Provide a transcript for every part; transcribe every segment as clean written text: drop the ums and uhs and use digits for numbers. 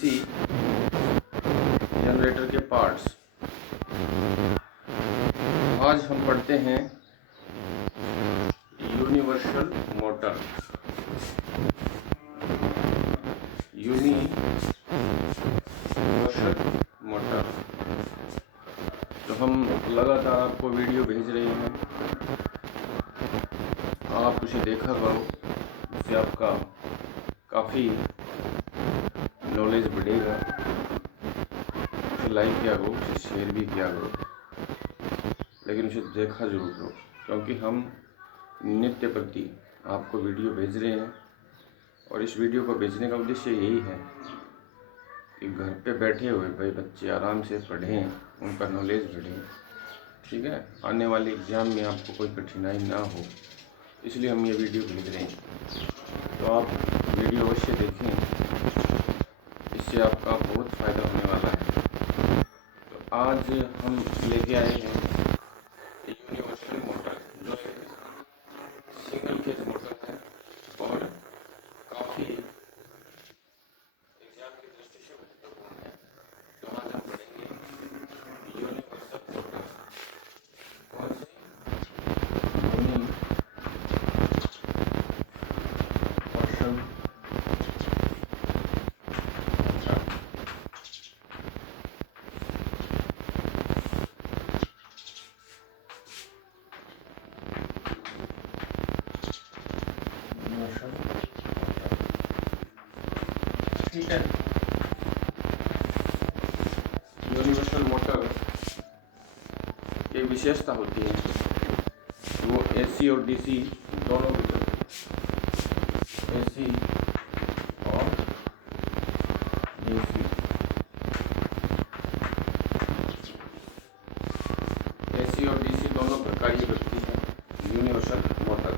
DC generator के parts. आज हम पढ़ते हैं यूनिवर्सल मोटर। यूनिवर्सल मोटर तो हम लगातार आपको वीडियो भेज रहे हैं, आप उसे देखा करो, इससे आपका काफ़ी नॉलेज बढ़ेगा। उसे लाइक किया करो, उसे शेयर भी किया करो, लेकिन उसे देखा जरूर करो, क्योंकि हम नित्य प्रति आपको वीडियो भेज रहे हैं। और इस वीडियो को भेजने का उद्देश्य यही है कि घर पे बैठे हुए भाई बच्चे आराम से पढ़ें, उनका नॉलेज बढ़े, ठीक है, आने वाले एग्ज़ाम में आपको कोई कठिनाई ना हो, इसलिए हम ये वीडियो भेज रहे हैं। तो आप वीडियो अवश्य देखें, इससे आपका बहुत फ़ायदा होने वाला है। तो आज हम लेके आए हैं यूनिवर्सल मोटर, जो सिंगल फेज मोटर है और काफ़ी एग्जाम की दृष्टि से महत्वपूर्ण है। तो आज हम पढ़ेंगे यूनिवर्सल मोटर। कौन सी? Universal motor. ठीक है, यूनिवर्सल मोटर की विशेषता होती है वो एसी और डीसी दोनों की चलती है। एसी और डीसी, एसी और डीसी दोनों पर कार्य करती है यूनिवर्सल मोटर।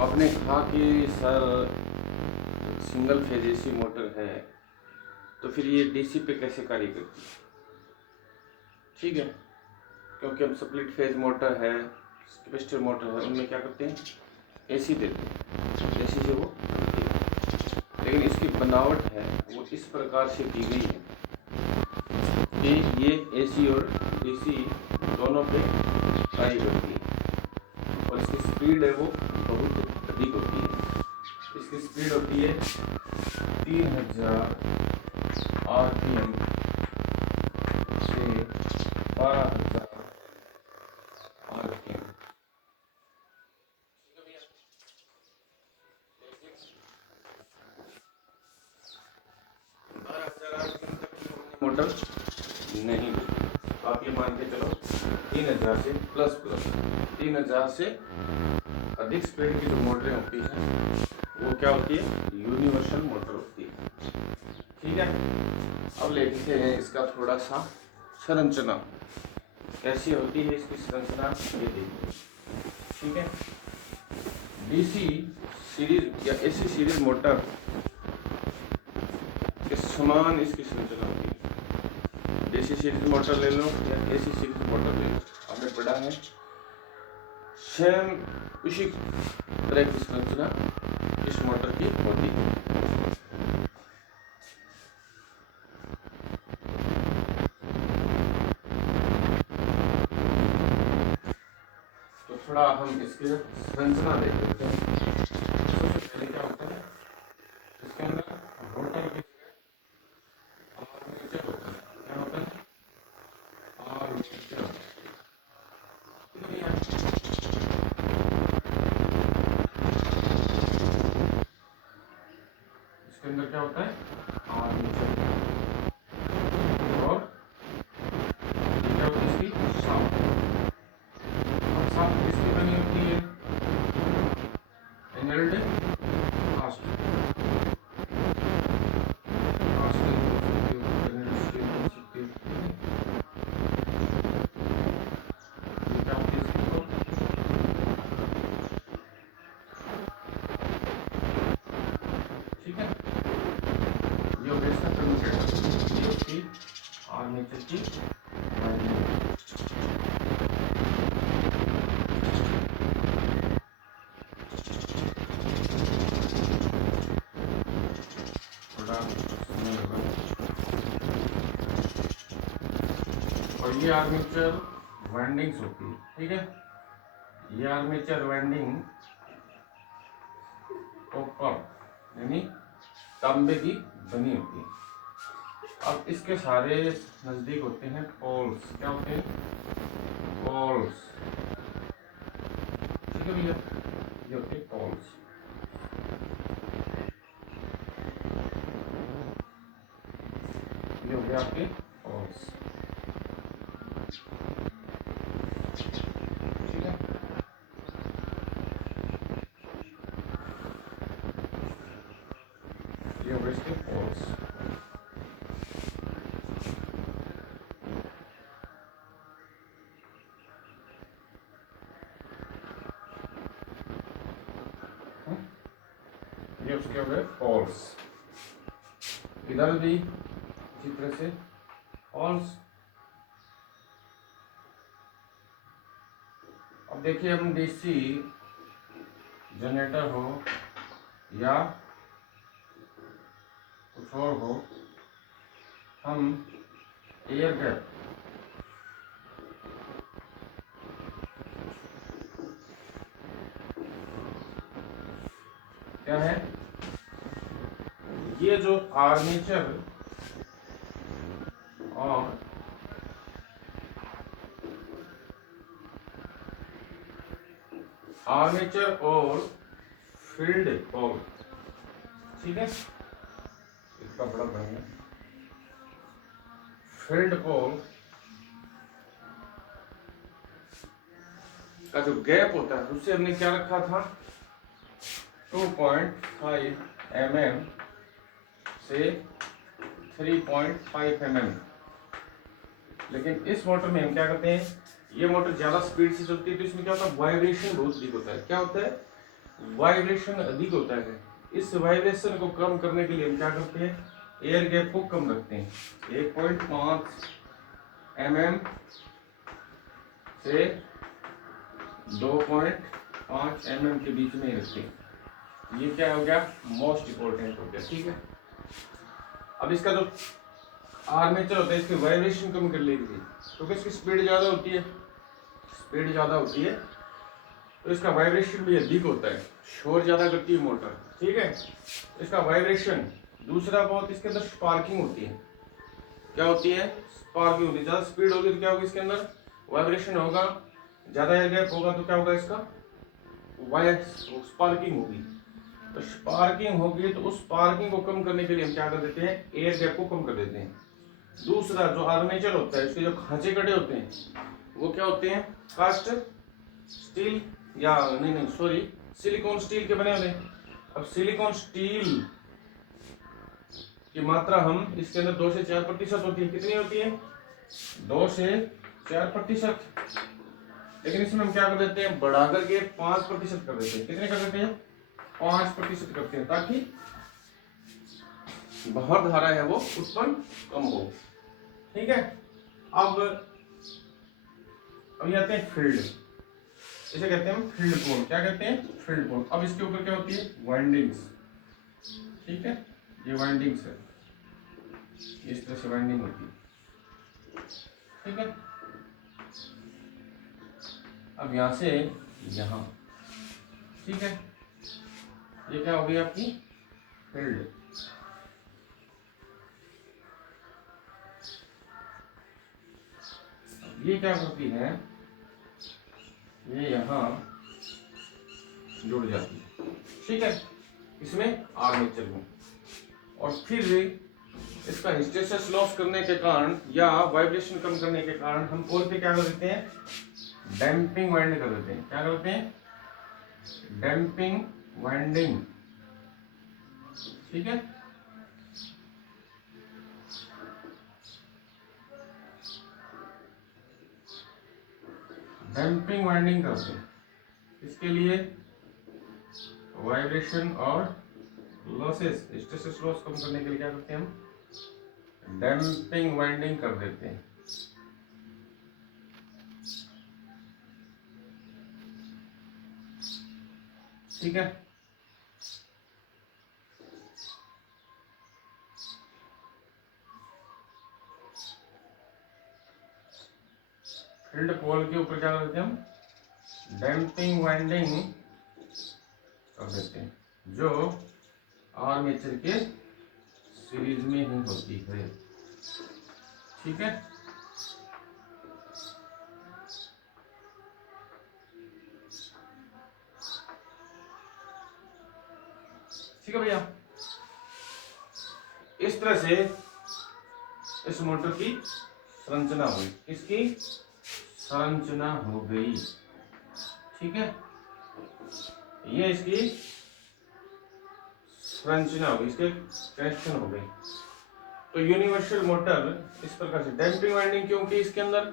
आपने कहा कि sir single phase AC motor है, तो फिर ये डीसी पे कैसे कार्य करती है? ठीक है, क्योंकि हम स्प्लिट फेज मोटर है, कैपेसिटर मोटर है, उनमें क्या करते हैं, एसी देते हैं, एसी से वो चलती है। लेकिन इसकी बनावट है वो इस प्रकार से की गई है कि ये एसी और डीसी दोनों पे कार्य करती है, और इसकी स्पीड है वो बहुत अधिक होती है। इसकी स्पीड होती है 3000 RPM से 12000 RPM। मोटर नहीं, आप ये मान के चलो 3000 से प्लस 3000 से अधिक स्पीड की जो मोटरें होती हैं वो क्या होती है, यूनिवर्सल मोटर होती है। ठीक है, अब लेते हैं इसका थोड़ा सा संरचना, कैसी होती है इसकी संरचना, ये देखिए। ठीक है, डीसी सीरीज या एसी सीरीज मोटर के समान इसकी संरचना होती है। डीसी सीरीज मोटर ले लो या एसी सीरीज मोटर ले लो, आपने पढ़ा है सेम उसी तरह की संरचना इस मोटर की होती है। तो थोड़ा हम इसकी संरचना देख लेते हैं। सबसे पहले क्या होता है, इसके अंदर रोटर की आर्मेचर होता है। क्या होता है, आर्मेचर। इसके अंदर क्या होता है, आर्मेचर, और क्या होती है इसकी शाफ्ट। और शाफ्ट किसकी बनी होती है, एंगल्ड कास्ट, ठीक है। ये हो गया इसका कम्यूटेटर, ये उसकी आर्मेचर की वाइंडिंग। थोड़ा समय होगा। और ये आर्मेचर वाइंडिंग्स होती है, ठीक है। ये आर्मेचर वाइंडिंग कॉपर यानी तांबे की बनी होती है। अब इसके सारे नजदीक होते हैं पोल्स। क्या होते हैं? पोल्स, ठीक है भैया, ये होते हैं पोल्स। ये हो गया आपके पोल्स, ठीक है। ये हो गए इसके पोल्स। ये उसके हो गए पोल्स। इधर भी इसी तरह से पोल्स। अब देखिए, हम डीसी जनरेटर हो या कुछ और हो, हम एयर गैप क्या है? ये जो आर्मेचर और फील्ड पोल, ठीक है। इसका बड़ा बढ़िया फील्ड पोल का जो गैप होता है उससे हमने क्या रखा था? 2.5 mm से 3.5 mm। लेकिन इस मोटर में हम क्या करते हैं, ये मोटर ज्यादा स्पीड से चलती है तो इसमें क्या होता है? वाइब्रेशन बहुत अधिक होता है। क्या होता है? वाइब्रेशन अधिक होता है। इस वाइब्रेशन को कम करने के लिए हम क्या करते हैं? एयर गैप को कम रखते हैं। 1.5 mm से 2.5 mm के बीच में ही रखते हैं। ये क्या हो गया? मोस्ट इंपॉर्टेंट हो गया, ठीक है। अब इसका जो आर्मेचर होता है इसकी वाइब्रेशन कम कर लेगी क्योंकि इसकी स्पीड ज़्यादा होती है। स्पीड ज़्यादा होती है तो इसका वाइब्रेशन भी अधिक होता है, शोर ज़्यादा करती है मोटर, ठीक है। इसका वाइब्रेशन। दूसरा बहुत इसके अंदर स्पार्किंग होती है। क्या होती है? स्पार्किंग होती है। ज़्यादा स्पीड होगी तो क्या होगा? इसके अंदर वाइब्रेशन होगा। ज़्यादा एयर गैप होगा तो क्या होगा? इसका स्पार्किंग होगी। तो स्पार्किंग होगी तो उस स्पार्किंग को कम करने के लिए हम क्या कर देते हैं? एयर गैप को कम कर देते हैं। दूसरा जो आर्मेचर होता है उसके जो खांचे कटे होते हैं वो क्या होते हैं? कास्ट स्टील या नहीं सॉरी सिलिकॉन स्टील के बने होते हैं। अब सिलिकॉन स्टील की मात्रा हम इसके अंदर 2 से 4% होती है। कितनी होती है? 2 से 4%। लेकिन इसमें हम क्या कर देते हैं? बढ़ा करके 5% कर देते हैं। कितने कर देते हैं? 5% करते हैं ताकि बाहर धारा है वो उत्पन्न कम हो, ठीक है। अब आते हैं फील्ड। इसे कहते हैं फील्ड पोल। क्या कहते हैं? फील्ड पोल। अब इसके ऊपर क्या होती है? वाइंडिंग्स, ठीक है। ये वाइंडिंग्स है, इस तरह से वाइंडिंग होती है, ठीक है। अब यहां से यहां, ठीक है। ये क्या हो गई आपकी? फील्ड। ये क्या करती है? ये यहां जुड़ जाती है, ठीक है, इसमें आर्मेचर में। और फिर इसका हिस्टेरिसिस लॉस करने के कारण या वाइब्रेशन कम करने के कारण हम पोल पे क्या कर देते हैं? डैम्पिंग वाइंडिंग कर देते हैं। क्या करते हैं? डैम्पिंग वाइंडिंग, ठीक है। डैम्पिंग वाइंडिंग करते हैं। इसके लिए वाइब्रेशन और लॉसेस, हिस्टेरिसिस लॉस कम करने के लिए क्या करते हैं? हम डैम्पिंग वाइंडिंग कर देते हैं, ठीक है। फील्ड पोल के ऊपर क्या करते हैं हम, डैम्पिंग वाइंडिंग कर देते हैं, जो आर्मेचर के सीरीज में ही होती है। ठीक है, ठीक है भैया। इस तरह से इस मोटर की संरचना हुई, इसकी संरचना हो गई। ठीक है, ये इसकी संरचना हो गई, इसके कनेक्शन हो गई। तो यूनिवर्सल मोटर इस प्रकार से, डैम्पिंग वाइंडिंग क्योंकि इसके अंदर,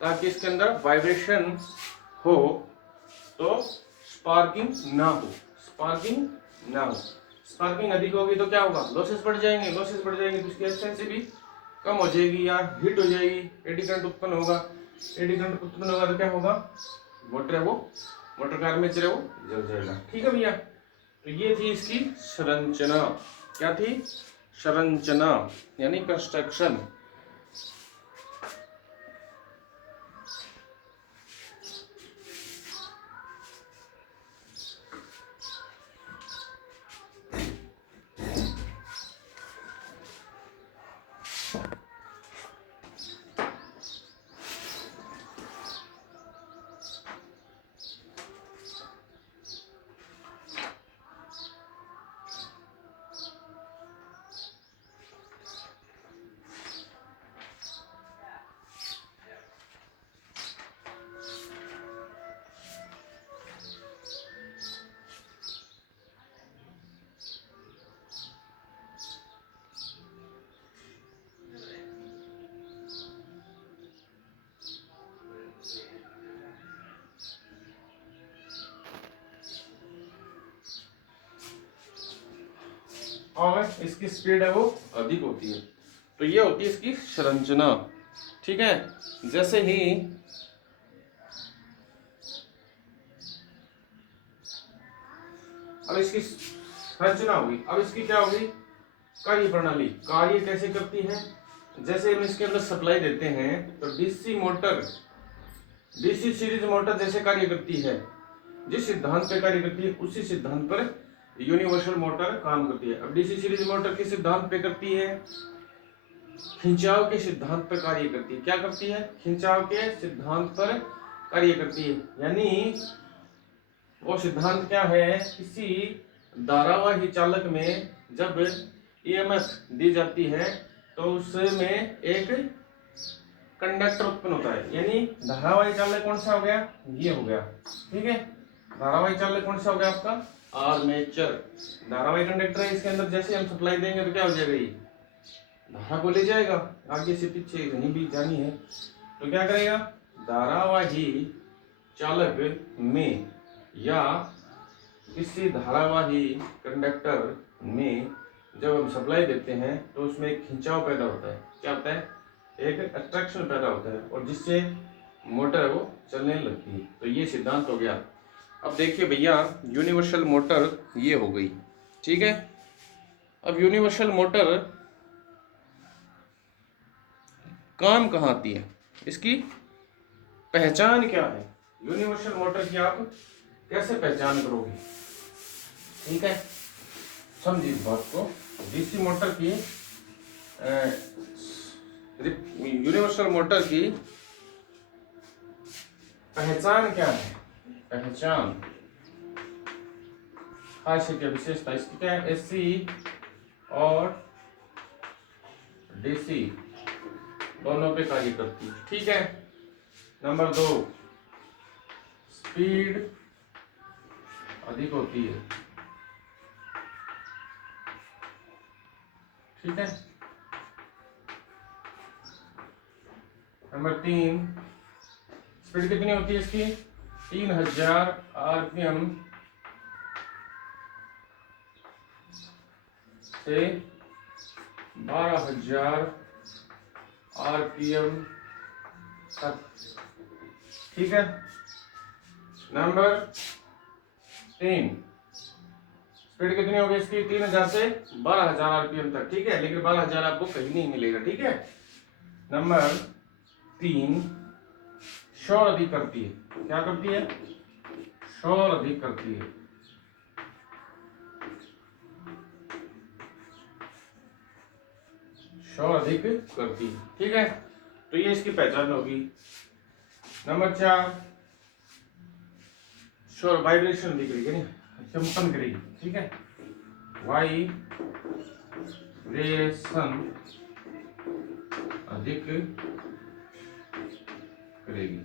ताकि इसके अंदर वाइब्रेशन हो तो स्पार्किंग ना हो, स्पार्किंग ना हो। स्पार्किंग अधिक होगी तो क्या होगा, लॉसेस बढ़ जाएंगे, लॉसेस बढ़ जाएंगे तो इसकी एफिशिएंसी भी कम हो जाएगी या हीट हो जाएगी, एडी करंट उत्पन्न होगा। एडी करंट उत्पन्न होगा तो क्या होगा, मोटर है वो, मोटर का आर्मेचर है वो जल जाएगा। ठीक है भैया, तो ये थी इसकी संरचना। क्या थी, संरचना यानी कंस्ट्रक्शन। और इसकी स्पीड है वो अधिक होती है। तो ये होती है इसकी संरचना। ठीक है, जैसे ही अब इसकी संरचना होगी, अब इसकी क्या होगी, कार्य प्रणाली। कार्य कैसे करती है, जैसे हम इसके अंदर सप्लाई देते हैं तो DC motor, DC series motor जैसे कार्य करती है, जिस सिद्धांत पे कार्य करती है उसी सिद्धांत पर यूनिवर्सल मोटर काम करती है। अब डीसी सीरीज मोटर किस सिद्धांत पे करती है, खिंचाव के सिद्धांत पर कार्य करती है। क्या करती है, खिंचाव के सिद्धांत पर कार्य करती है। यानी वो सिद्धांत क्या है, किसी धारावाही चालक में जब ईएमएफ दी जाती है तो उसमें एक कंडक्टर उत्पन्न होता है। यानी धारावाही चालक कौन सा हो गया, ये हो गया। ठीक है, धारावाही चालक कौन सा हो गया आपका, आर्मेचर। धारावाही कंडक्टर है, इसके अंदर जैसे हम सप्लाई देंगे तो क्या हो जाएगा, ये धारा को ले जाएगा आगे से पीछे, कहीं भी जानी है तो क्या करेगा, धारावाही चालक में या किसी धारावाही कंडक्टर में जब हम सप्लाई देते हैं तो उसमें एक खिंचाव पैदा होता है। क्या होता है, एक अट्रैक्शन पैदा होता है और जिससे मोटर है वो चलने लगती है। तो ये सिद्धांत हो गया। अब देखिए भैया, यूनिवर्सल मोटर ये हो गई। ठीक है, अब यूनिवर्सल मोटर काम कहाँ आती है, इसकी पहचान क्या है, यूनिवर्सल मोटर की आप कैसे पहचान करोगे। ठीक है, समझिए इस बात को। डीसी मोटर की यूनिवर्सल मोटर की पहचान क्या है, पहचान खासियत या विशेषता इसकी क्या है, एसी और डीसी दोनों पे कार्य करती है। ठीक है, नंबर 2, स्पीड अधिक होती है। ठीक है, नंबर 3, स्पीड कितनी होती है इसकी, 3000 आरपीएम से 12000 आरपीएम तक। ठीक है, नंबर 3, स्पीड कितनी होगी इसकी, 3000 से 12000 आरपीएम तक। ठीक है, लेकिन 12000 आपको कहीं नहीं मिलेगा। ठीक है, नंबर 3, शोर अधिक करती है। क्या करती है? शोर अधिक करती है। शोर अधिक करती है। ठीक है, तो ये इसकी पहचान होगी। नंबर 4, शोर वाइब्रेशन अधिक करेगी, नहीं कंपन करेगी। ठीक है, वाइब्रेशन अधिक करेगी।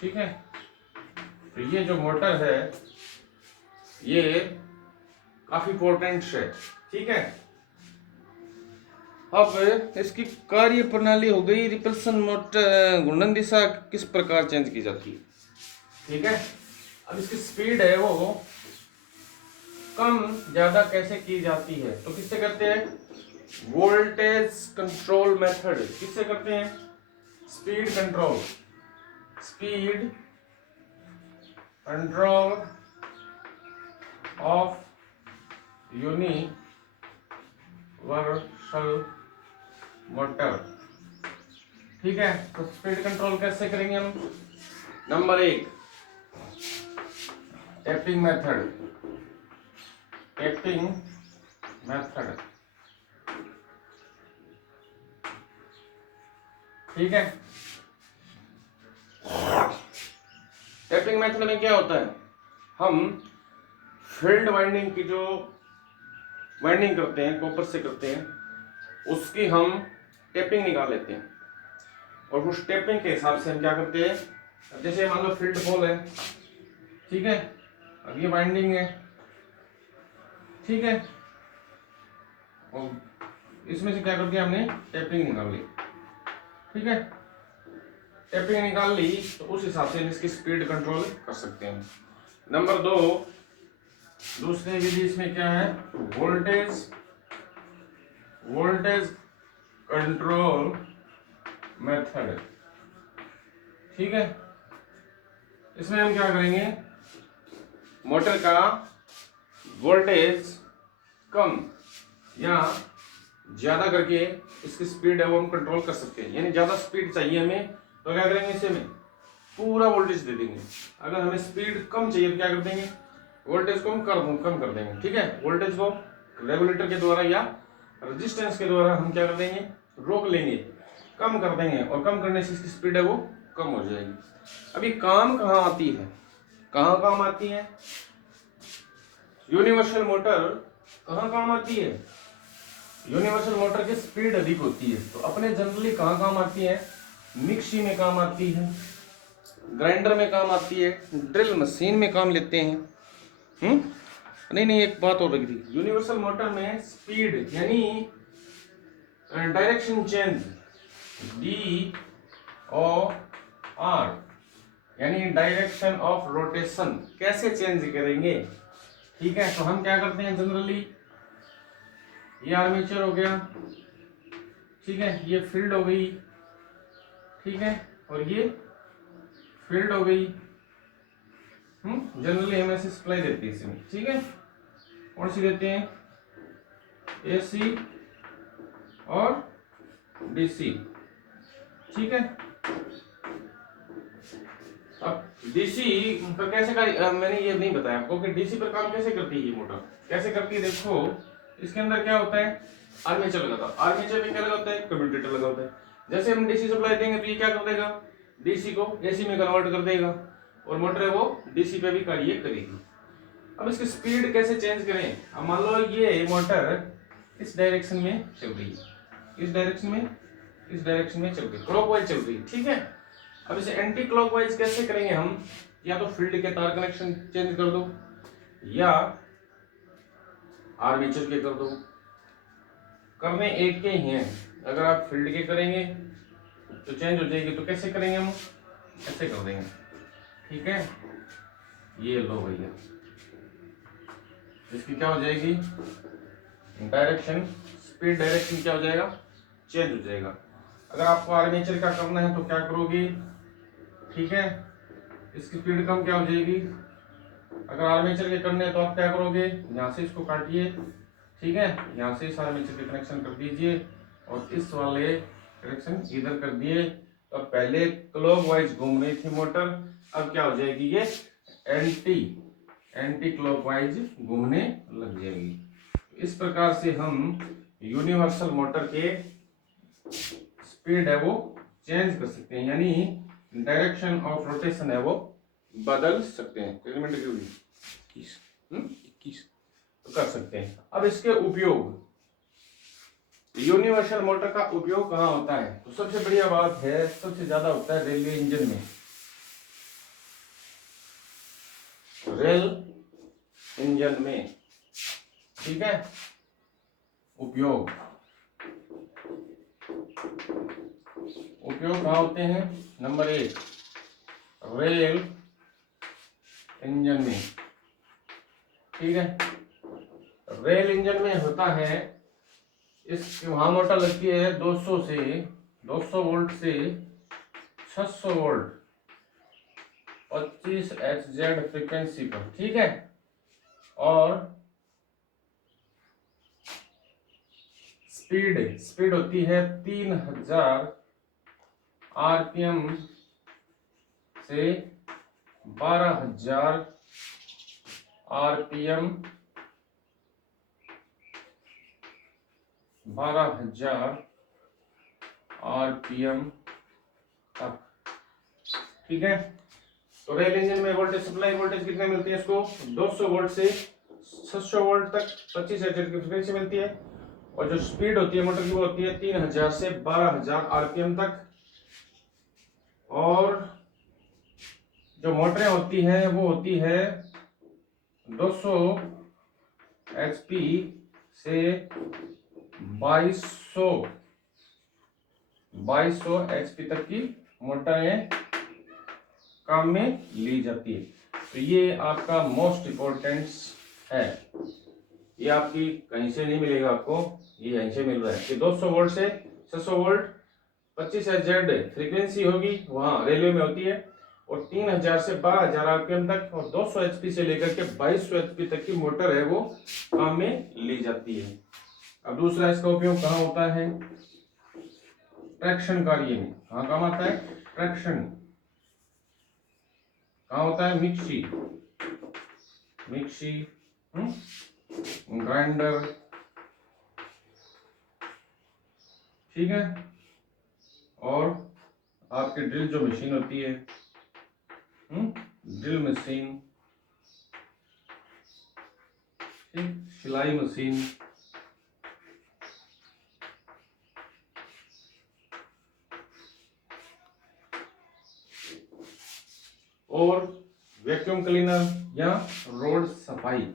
ठीक है, तो ये जो मोटर है ये काफी पोर्टेंट है। ठीक है, अब इसकी कार्य प्रणाली हो गई। रिपल्सन मोटर घूर्णन दिशा किस प्रकार चेंज की जाती है? ठीक है, अब इसकी स्पीड है वो कम ज्यादा कैसे की जाती है? तो किससे करते हैं? Voltage control method. किससे करते हैं? Speed control. Speed control of universal motor. ठीक है, तो स्पीड कंट्रोल कैसे करेंगे हम? Number 1, tapping method. Tapping method. ठीक है, टैपिंग मेथड में क्या होता है? हम फील्ड वाइंडिंग की जो वाइंडिंग करते हैं, कॉपर से करते हैं, उसकी हम टेपिंग निकाल लेते हैं और उस टेपिंग के हिसाब से हम क्या करते हैं? जैसे मान लो फील्ड पोल है, ठीक है, अब ये वाइंडिंग है, ठीक है, और इसमें से क्या कर दिया हमने? टेपिंग निकाल ली। ठीक है, टेपिंग निकाल ली तो उस हिसाब से इसकी स्पीड कंट्रोल कर सकते हैं। नंबर 2, दूसरी विधि इसमें क्या है? Voltage control method. ठीक है, इसमें हम क्या करेंगे? मोटर का वोल्टेज कम या ज्यादा करके इसकी स्पीड है वो हम कंट्रोल कर सकते हैं। यानी ज्यादा स्पीड चाहिए हमें तो क्या करेंगे? इसे में पूरा वोल्टेज दे देंगे। अगर हमें स्पीड कम चाहिए तो क्या कर देंगे? वोल्टेज को कम कर देंगे। ठीक है, वोल्टेज को रेगुलेटर के द्वारा या रेजिस्टेंस के द्वारा हम क्या कर देंगे? रोक लेंगे, कम कर देंगे, और कम करने से इसकी स्पीड है वो कम हो जाएगी। अभी काम कहाँ आती है? कहाँ काम आती है? यूनिवर्सल मोटर कहाँ काम आती है? यूनिवर्सल मोटर की स्पीड अधिक होती है तो अपने जनरली कहाँ काम आती है? मिक्सी में काम आती है, ग्राइंडर में काम आती है, ड्रिल मशीन में काम लेते हैं। नहीं, एक बात और लगी थी। यूनिवर्सल मोटर में स्पीड यानी डायरेक्शन चेंज, DOR, यानी डायरेक्शन ऑफ रोटेशन कैसे चेंज करेंगे? ठीक है, तो हम क्या करते हैं जनरली? ये आर्मेचर हो गया, ठीक है, ये फील्ड हो गई, ठीक है, और ये फील्ड हो गई। जनरली हम ऐसे सप्लाई देते हैं इसमें। ठीक है, कौन सी देते हैं? AC और DC। ठीक है, अब DC पर कैसे मैंने ये नहीं बताया आपको कि DC पर काम कैसे करती है ये मोटर। कैसे करती है? देखो, इसके अंदर क्या होता है? आर्मेचर लगा था। आर्मेचर में क्या लगा होता है? कम्यूटेटर लगा होता है। जैसे हम DC सप्लाई देंगे तो ये क्या कर देगा? DC को AC में कन्वर्ट कर देगा और मोटर है वो DC पे भी कार्य करेगी। अब इसकी स्पीड कैसे चेंज करें? अब मान लो ये मोटर इस डायरेक्शन में चल रही है, इस डायरेक्शन में चल रही है, क्लॉकवाइज चल रही है। ठीक है, अब इसे एंटी क्लॉकवाइज कैसे करेंगे हम? या तो फील्ड के तार कनेक्शन चेंज कर दो या आर्मेचर के कर दो, करने एक के ही हैं। अगर आप फील्ड के करेंगे तो चेंज हो जाएगी, तो कैसे करेंगे हम? ऐसे कर देंगे। ठीक है, ये लो भैया, इसकी क्या हो जाएगी? डायरेक्शन, स्पीड डायरेक्शन क्या हो जाएगा? चेंज हो जाएगा। अगर आपको आर्मेचर का करना है तो क्या करोगे? ठीक है, इसकी स्पीड कम क्या हो जाएगी? अगर आर्मेचर के करने हैं तो आप क्या करोगे? यहाँ से इसको काटिए, ठीक है, यहाँ से इस आर्मेचर के कनेक्शन कर दीजिए और इस वाले कनेक्शन इधर कर दिए तो पहले क्लॉकवाइज घूम रही थी मोटर, अब क्या हो जाएगी, ये एंटी क्लॉकवाइज घूमने लग जाएगी। इस प्रकार से हम यूनिवर्सल मोटर के स्पीड है वो चेंज कर सकते हैं, यानी डायरेक्शन ऑफ रोटेशन है वो बदल सकते हैं। कितने मिनट की हुई? 21 तो कर सकते हैं। अब इसके उपयोग, यूनिवर्सल मोटर का उपयोग कहाँ होता है? तो सबसे बढ़िया बात है, सबसे ज्यादा होता है रेलवे इंजन में। रेल इंजन में, ठीक है। उपयोग कहाँ होते हैं? नंबर 1 रेल इंजन में, ठीक है। रेल इंजन में होता है, इस वहां मोटर लगती है 200 वोल्ट से 600 वोल्ट 25 Hz फ्रीक्वेंसी पर, ठीक है। और स्पीड होती है 3000 RPM से 12000 RPM 12000 RPM तक, ठीक है। तो रेल इंजन में वोल्टेज सप्लाई वोल्टेज कितने मिलती है? इसको 200 वोल्ट से 600 वोल्ट तक 25 Hz की फ्रीक्वेंसी मिलती है। और जो स्पीड होती है मोटर की वो होती है 3000 से 12000 RPM तक। और जो मोटरें होती हैं वो होती है 200 HP से 2200 HP तक की मोटरें काम में ली जाती है। तो ये आपका मोस्ट इम्पोर्टेंट है, ये आपकी कहीं से नहीं मिलेगा आपको, ये यहीं से मिल रहा है कि 200 वोल्ट से 600 वोल्ट 25 Hz फ्रीक्वेंसी होगी, वहां रेलवे में होती है। और 3000 से 12000 RPM तक और 200 HP से लेकर के 2200 HP तक की मोटर है वो काम में ली जाती है। अब दूसरा इसका उपयोग कहाँ होता है? ट्रैक्शन कार्य में। कहाँ काम आता है? ट्रैक्शन। कहाँ होता है? मिक्सी ग्राइंडर, ठीक है। और आपकी ड्रिल जो मशीन होती है, ड्रिल मशीन, सिलाई मशीन, और वैक्यूम क्लीनर या रोड सफाई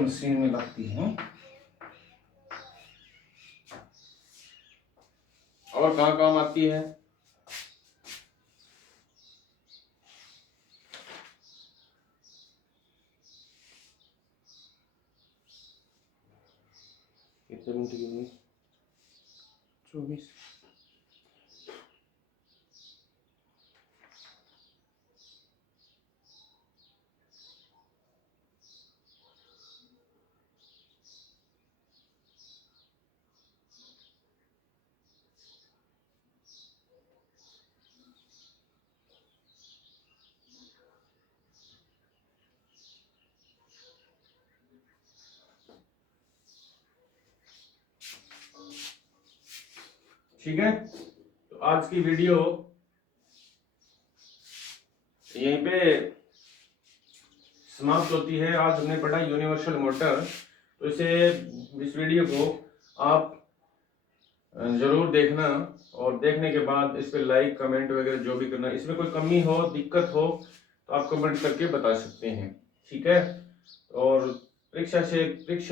मशीन में लगती है। और कहाँ काम आती है? कितने मिनट की हुई? 24। ठीक है, तो आज की वीडियो यहीं पे समाप्त होती है। आज हमने पढ़ा यूनिवर्सल मोटर। तो इस वीडियो को आप जरूर देखना, और देखने के बाद इस पे लाइक कमेंट वगैरह जो भी करना, इसमें कोई कमी हो दिक्कत हो तो आप कमेंट करके बता सकते हैं, ठीक है। और परीक्षा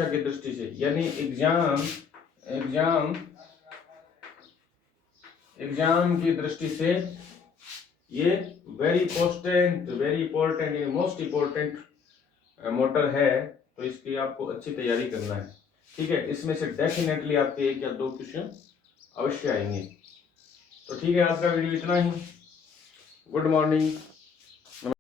की दृष्टि से, यानी एग्जाम की दृष्टि से ये very important most important motor है। तो इसकी आपको अच्छी तैयारी करना है, ठीक है। इसमें से डेफिनेटली आपके 1 या 2 क्वेश्चन अवश्य आएंगे। तो ठीक है, आज का वीडियो इतना ही। Good morning.